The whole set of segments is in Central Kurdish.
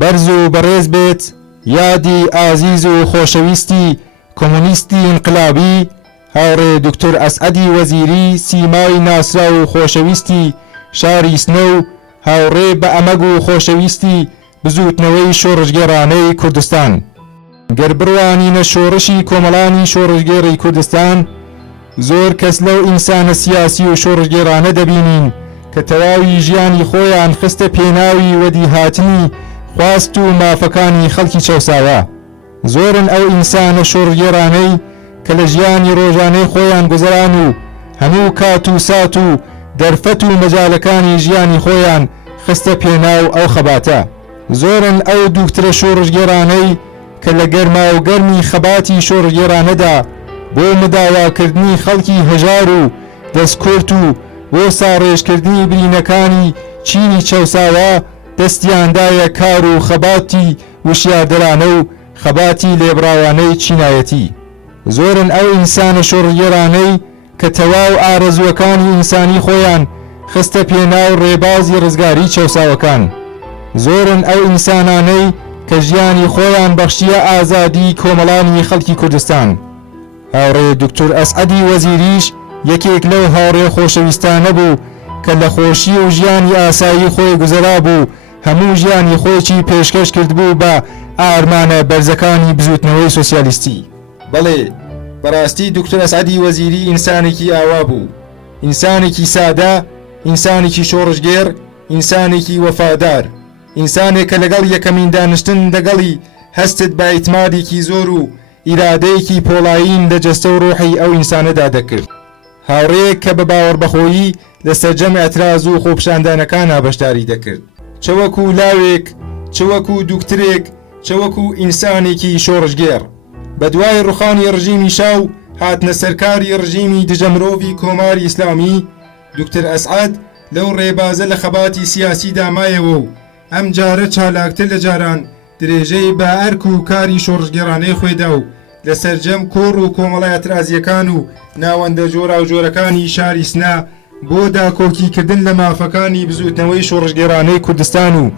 بەرز و بەڕێز بێت یادی ئازیز و خۆشەویستی کۆمونیستی انقلابی هاوڕێ دکتۆر ئەسعەدی وەزیری سیمای ناسرا و خۆشەویستی شاری سنە و هاوڕێ بە ئەمەگ و خۆشەویستی بزوتنەوەی شۆڕژگێڕانەی کوردستان. گەر بڕوانینە شۆڕشی کۆمەڵانی شۆڕژگێڕی کوردستان زۆر کەس لەو ئینسانە سیاسی و شۆڕژگێڕانە دەبینین کە تەواوی ژیانی خۆیان خستە پێناوی وەدیهاتنی خواست و مافەکانی خەڵکی چەوساوە. زۆرن ئەو ئینسانە شۆڕژگێڕانەی کە لە ژیانی ڕۆژانەی خۆیان گوزەران و هەموو کات و سات و دەرفەت و مەجالەکانی ژیانی خۆیان خستە پێناو ئەو خەباتە. زۆرن ئەو دووکترە شۆڕژگێڕانەی کە لە گەرما و گەرمی خەباتی شۆڕژگێڕانەدا بۆ مداواکردنی خەڵکی هەژار و دەستکورت و بۆ ساڕێژکردنی برینەکانی چینی چەوساوە دەستیاندایە کار و خەباتی وشیاردەرانە و خەباتی لێبراوانەی چینایەتی. زۆرن ئەو ئینسانە شۆڕژگێڕانەی کە تەواو ئارەزووەکانی ئینسانی خۆیان خستە پێناو ڕێبازی ڕزگاری چەوساوەکان. زۆرن ئەو ئینسانانەی کە ژیانی خۆیان بەخشیە ئازادی کۆمەڵانی خەڵکی کوردستان. هاوڕێ دکتۆر ئەسعەدی وەزیریش یەکێک لەو هاوڕێ خۆشەویستانە بوو کە لە خۆشی و ژیانی ئاسایی خۆی گوزەرا بوو هەموو ژیانی خۆیی پێشکەش کردبوو بە ئارمانە بەرزەکانی بزوتنەوەی سۆسیالیستی. بەڵێ بەڕاستی دکتۆر ئەسعەدی وەزیری ئینسانێکی ئاوا بوو، ئینسانێکی سادە، ئینسانێکی شۆڕژگێڕ، ئینسانێکی وەفادار، ئینسانێک کە لەگەڵ یەکەمین دانیشتن دەگەڵی هەستت بە ئیتمادێکی زۆر و ئیرادەیەکی پۆڵایین لە جەستە و ڕۆحی ئەو ئینسانەدا دەکرد. هاوڕێیەک کە بە باوەڕبەخۆیی لە سەرجەم ئەتراز و خۆپشاندانەکانە بەشداری دەکرد، چەوەکو لاوێک، چەوەکو دوکترێک، چەوەکو ئینسانێکی شۆڕژگێڕ. بە دوای ڕوخانی ڕژیمی شاو هاتنە سەرکاری ڕژیمی دژەمرۆڤی کۆماری ئیسلامی، دکتۆر ئەسعەد لەو ڕێبازە لە خەباتی سیاسی دامایەوە و ئەم جارە چالاکتر لە جاران درێژەی بە ئەرک و کاری شۆڕژگێڕانەی خۆیدا و لە سەرجەم کۆڕ و کۆمەڵای ئەترازیەکان و ناوەندە جۆرا و جۆرەکانی شاری سنە بۆ داکۆکیکردن لە مافەکانی بزوتنەوەی شۆڕژگێڕانەی کوردستان و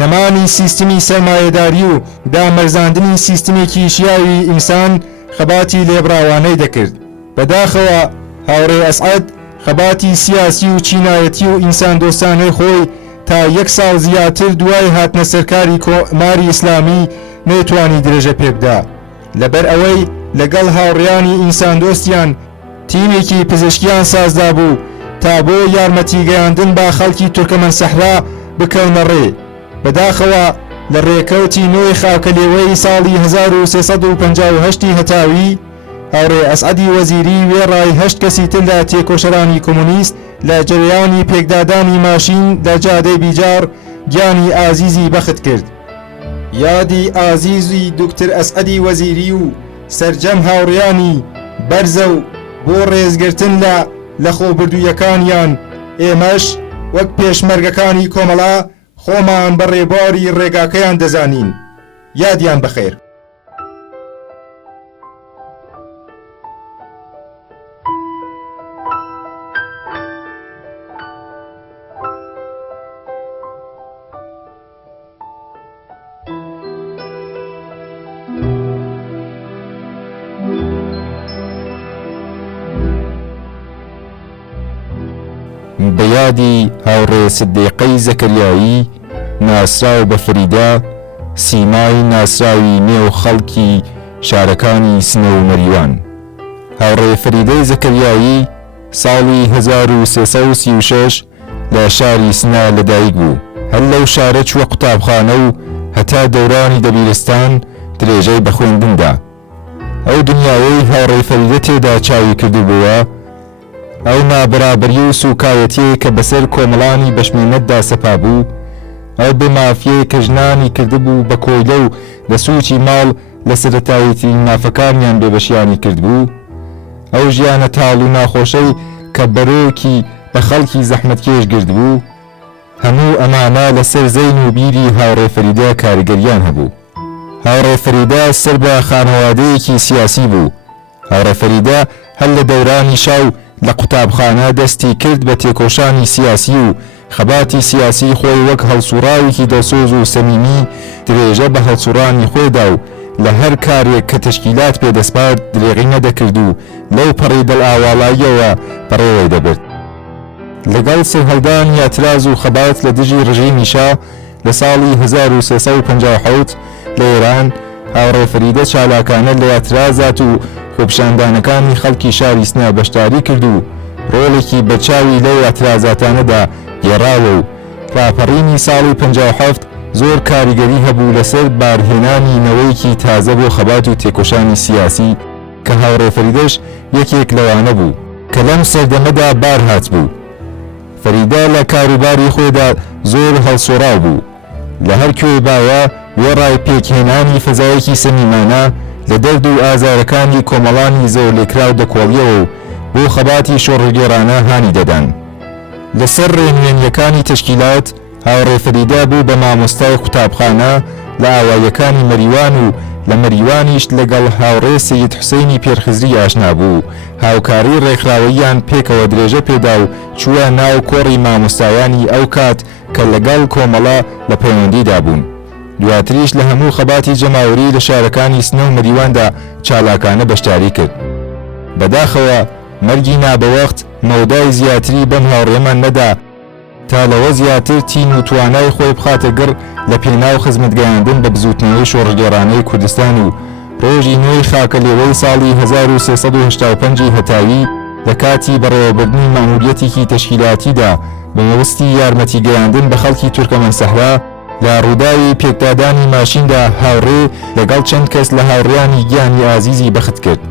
نەمانی سیستمی سەرمایەداری و دامەرزاندنی سیستمێکی شیاوی ئینسان خەباتی لێبراوانەی دەکرد. بەداخەوە هاوڕێ ئەسعەد خەباتی سیاسی و چینایەتی و ئینسان دۆستانەی خۆی تا 1 ساڵ زیاتر دوای هاتنە سەرکاری کۆماری ئیسلامی نەیتوانی درێژە پێ بدا، لەبەر ئەوەی لەگەڵ هاوڕێیانی ئینسان دۆستیان تیمێکی پزیشکیان سازدا بوو تا بۆ یارمەتی گەیاندن با خەڵکی تورکمەن سەحرا بکەونە ڕێ. بەداخەوە لە ڕێکەوتی نوێی خاکەلێوەی ساڵی 1358 هەتاوی هاوڕێ ئەسعەدی وەزیری وێڕای 8 کەسی تر لە تێکۆشەرانی کۆمونیست لە جەریانی پێکدادانی ماشین لە جادەی بیجار گیانی ئازیزی بەخت کرد. یادی ئازیزی دکتۆر ئەسعەدی وەزیری و سەرجەم هاوڕێیانی بەرزە و بۆ ڕێزگرتن لە خۆبردوویەکانیان ئێمەش وەک پێشمەرگەکانی کۆمەڵا خۆمان بە ڕێباری ڕێگاکەیان دەزانین. یادیان بەخێر. بەیادی هاوڕێ سدیقەی زەکەریایی ناسراو بە فریدا سیمای ناسراوی نێو خەڵکی شارەکانی سنە و مەریوان. هاوڕێ فریدەی زەکەریایی ساڵی 1336 لە شاری سنە لەدایک بوو. هەر لەو شارە چووە قوتابخانە و هەتا دەورانی دەبیرستان درێژەی بە خوێندندا. ئەو دنیاوەی هاوڕێ فریدە تێدا چاوی کردبووە ئەو نابرابەری و سوکایەتی کە بەسەر کۆمەڵانی بەشمێنەتدا سەپا بوو، ئەو بێمافیەی کە ژنانی کردبوو بە کۆیلە و لە سووچی ماڵ لە سەرەتایەتی مافەکانیان بێبەشیانی کردبوو، ئەو ژیانە تاڵ و ناخۆشەی کە بەرۆکی بە خەڵکی زەحمەتکێش گرتبوو، هەموو ئەمانە لەسەر زەین و بیری هاوڕێ فریدە کاریگەریان هەبوو. هاوڕێ فریدە سەر بە خانەوادەیەکی سیاسی بوو. هاوڕێ فریدە هەر لە دەورانی شاو لە قوتابخانە دەستی کرد بە تێکۆشانی سیاسی و خەباتی سیاسی خۆی وەک هەڵسوڕاوێکی دڵسۆز و سەمیمی درێژە بە هەڵسوڕانی خۆیدا و لە هەر کارێک کە تەشکیلات پێدەسپارد درێغی نەدەکرد و لەو پەڕی دڵ ئاواڵاییەوە بەڕێوەی دەبرد. لەگەڵ سەرهەڵدانی ئەتراز و خەبات لە دژی ڕژیمی شا لە ساڵی 1357 لە ئێران هاوڕێ فەریدە چالاکانە لە ئەترازات و خۆپیشاندانەکانی خەڵکی شاری سنە بەشداری کرد و ڕۆڵێکی بەرچاوی لەو ئەترازاتانەدا گێڕاوە و ڕاپەڕینی ساڵی 57 زۆر کاریگەری هەبوو لەسەر بارهێنانی نەوەیەکی تازە بۆ خەبات و تێکۆشانی سیاسی کە هاوڕێ فەریدەش یەکێک لەوانە بوو کە لەم سەردەمەدا بار هات بوو. فەریدە لە کاروباری خۆیدا زۆر هەڵسۆڕاو بوو، لە هەر کوێ باوە وێڕای پێکهێنانی فەزایەکی سەمیمانە لە دەرد و ئازارەکانی کۆمەڵانی زۆر لێکراو دەکۆڵیەوە و بۆ خەباتی شۆڕگێڕانە هانی دەدان. لەسەر ڕێنوێنیەکانی تەشکیلات هاوڕێ فەریدە بوو بە مامۆستای قوتابخانە لە ئاوایەکانی مەریوان و لە مەریوانیش لەگەڵ هاوڕێ سەید حوسێنی پێرخزری ئاشنا بوو. هاوکاری ڕێکخراوەیان پێکەوە درێژە پێدا و چووە ناو کۆڕی مامۆستایانی ئەو کات کە لەگەڵ کۆمەڵە لە پەیوەندیدا بوون. دواتریش لە هەموو خەباتی جەماوەری لە شارەکانی سنە و مەریواندا چالاکانە بەشداری کرد. بەداخەوە مەرگی نابەوەخت مەودای زیاتری بەم هاوڕێمان نەدا تا لەوە زیاتر تین و توانای خۆی بخاتە گڕ لە پێناو خزمەتگەیاندن بە بزوتنەوەی شۆڕگێڕانەی کوردستان و ڕۆژی نوێی خاکەلێوەی ساڵی 1385 هەتاوی لە کاتی بەڕێوەبردنی ماموریەتێکی تەشکیلاتیدا بە مەبەستی یارمەتی گەیاندن بە خەڵکی تورکمەن سەحرا لە ڕووداوی پێکدادانی ماشیندا هاوڕێ لەگەڵ چەند کەس لە هاوڕێیانی گیانی ئازیزی بەخت کرد.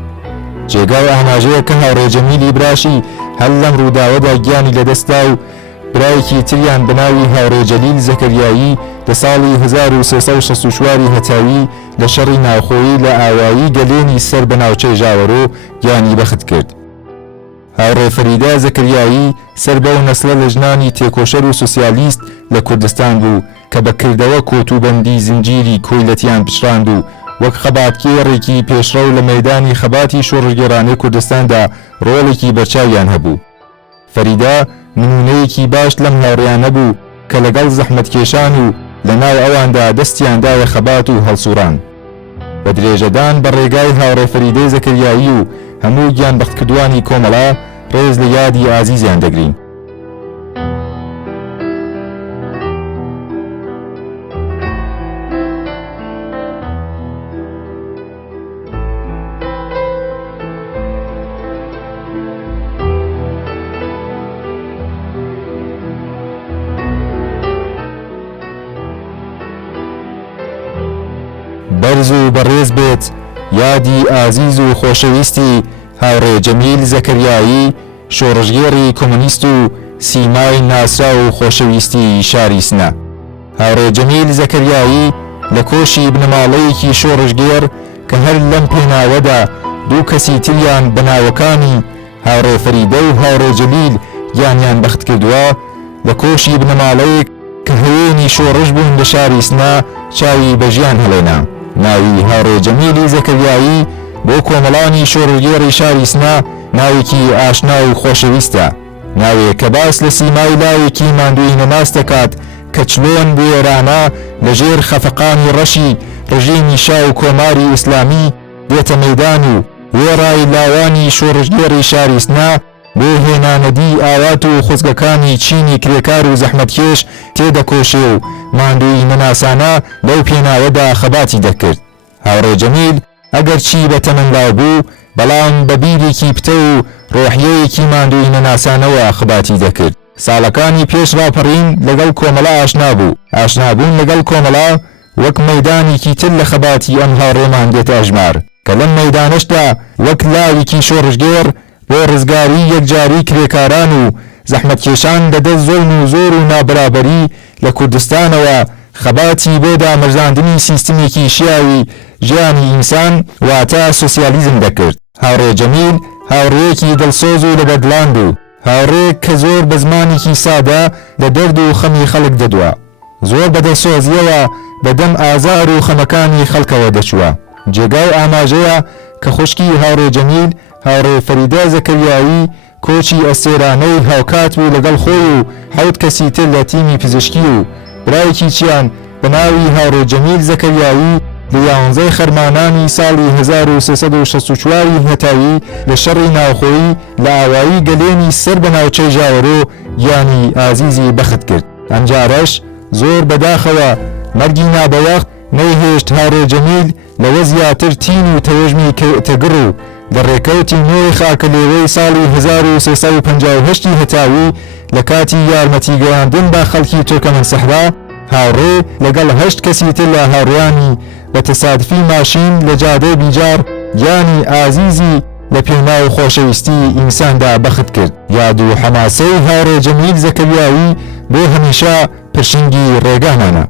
جێگای ئاماژەیە کە هاوڕێ جەمیلی براشی هەل لەم ڕووداوەدا گیانی لەدەستا و برایەکی تریان بەناوی هاوڕێ جەلیل زەکەریایی لە ساڵی 1364 هەتاوی لە شەڕی ناوخۆیی لە ئاوایی گەلێنی سەر بە ناوچەی ژاوەرۆ گیانی بەخت کرد. هاوڕێ فەریدە زەکەریایی سەر بەو نەسلە لە ژنانی تێکۆشەر و سوسیالیست لە کوردستان بوو کە بەکردەوە کۆتوبەندی زنجیری کۆیلەتیان پشراند و وەک خەباتکێڕێکی پێشڕەو لە مەیدانی خەباتی شۆڕگێڕانەی کوردستاندا ڕۆڵێکی بەرچاویان هەبوو. فەریدە نمونەیەکی باش لەم هاوڕێیانە بوو کە لەگەڵ زەحمەتکێشان و لە ناو ئەواندا دەستیاندایە خەبات و هەڵسوڕان. بە درێژەدان بە ڕێگای هاوڕێ فەریدەی زەکەریایی و هەموو گیانبەختکردوانی کۆمەڵا ڕێز لە یادی ئازیزیان دەگرین. بەرز و بەڕێز بێت یادی ئازیز و خۆشەویستی هاوڕێ جەمیل زەکەریایی شۆڕژگێڕی کۆمۆنیست و سیمای ناسرا و خۆشەویستی شاری سنە. هاوڕێ جەمیل زەکەریایی لە کۆشی بنەماڵەیەکی شۆڕژگێر کە هەر لەم پێناوەدا دوو کەسی تریان بەناوەکانی هاوڕێ فەریدە و هاوڕێ جەلیل گیانیان بەخت کردووە لە کۆشی بنەماڵەیەک کە هەوێنی شۆڕژ بوون لە شاری سنە چاوی بە ژیان هەڵێنا. ناوی هاوڕێ جەمیلی زەکەریایی بۆ کۆمەڵانی شۆڕژگێڕی شاری سنە ناوێکی ئاشنا و خۆشەویستە، ناوێک کە باس لە سیمای لاوێکی ماندووی نەناس دەکات کە چلۆن بوێرانە لەژێر خەفەقانی ڕەشی ڕژیمی شا و کۆماری ئیسلامی دێتە مەیدان و وێڕای لاوانی شۆڕژگێڕی شاری سنە بۆ هێنانەدی ئاوات و خوزگەکانی چینی کرێکار و زەحمەتکێش تێدەکۆشێ و ماندووی نەناسانە لەو پێناوەدا خەباتی دەکرد. هاوڕێ جەمیل ئەگەر چی بە تەمەنلاو بوو بەڵام بە بیرێکی پتە و ڕۆحیەیەکی ماندووی نەناسانەوە خەباتی دەکرد. ساڵەکانی پێش ڕاپەڕین لەگەڵ کۆمەڵە ئاشنا بوو. ئاشنابوون لەگەڵ کۆمەڵە وەک مەیدانێکی تر لە خەباتی ئەم هاوڕێمان دێتە ئەژمار کە لەم مەیدانەشدا وەک لاوێکی شۆڕژگێڕ بۆ ڕزگاری یەکجاری کرێکاران و زەحمەتکێشان دەدەست زۆڵم و زۆر و نابرابەری لە کوردستانەوە خەباتی بۆ دامەرزاندنی سیستمێکی شیاوی ژیانی ئینسان واتە سۆسیالیزم دەکرد. هاوڕێ جەمیل هاوڕێیەکی دڵسۆز و لەبەردڵان بوو، هاوڕێیەک کە زۆر بە زمانێکی سادە لە دەرد و خەمی خەڵک دەدووە، زۆر بەدڵسۆزیەوە بەدەم ئازار و خەمەکانی خەڵکەوە دەچووە. جێگای ئاماژەیە کە خوشکی هاوڕێ جەمیل هاوڕێ فەریدە زەکەریایی کۆچی ئەسێرانەی هاوکات بوو لەگەڵ خۆی و حەوت کەسی تر لە تیمی پزیشکی و برایەکی چیان بە ناوی هاوڕێ جەمیل زەکەریایی لە 11 خەرمانانی ساڵی 1364 هەتاوی لە شەڕی ناوخۆیی لە ئاوایی گەلێنی سەر بە ناوچەی ژاوەرۆ گیانی ئازیزی بەخت کرد. ئەمجارەش زۆر بەداخەوە مەرگی نابەوەخت نەیهێشت هاوڕێ جەمیل لەوە زیاتر تین و تەوێژمی تەگڕ و لە ڕێکەوتی نوێی خاکەلێوەی ساڵی 1358 هەتاوی لە کاتی یارمەتی گەیاندن بە خەڵکی تورکەمەن سەحرا هاوڕێ لەگەڵ 8 کەسی تر لە هاوڕێیانی بە تەسادفی ماشین لە جادەی بیجار گیانی ئازیزی لە پێناو خۆشەویستی ئینساندا بەخت کرد. یاد و حەماسەی هاوڕێ جەمیل زەکەریایی بۆ هەمیشە پرشنگی ڕێگانانە.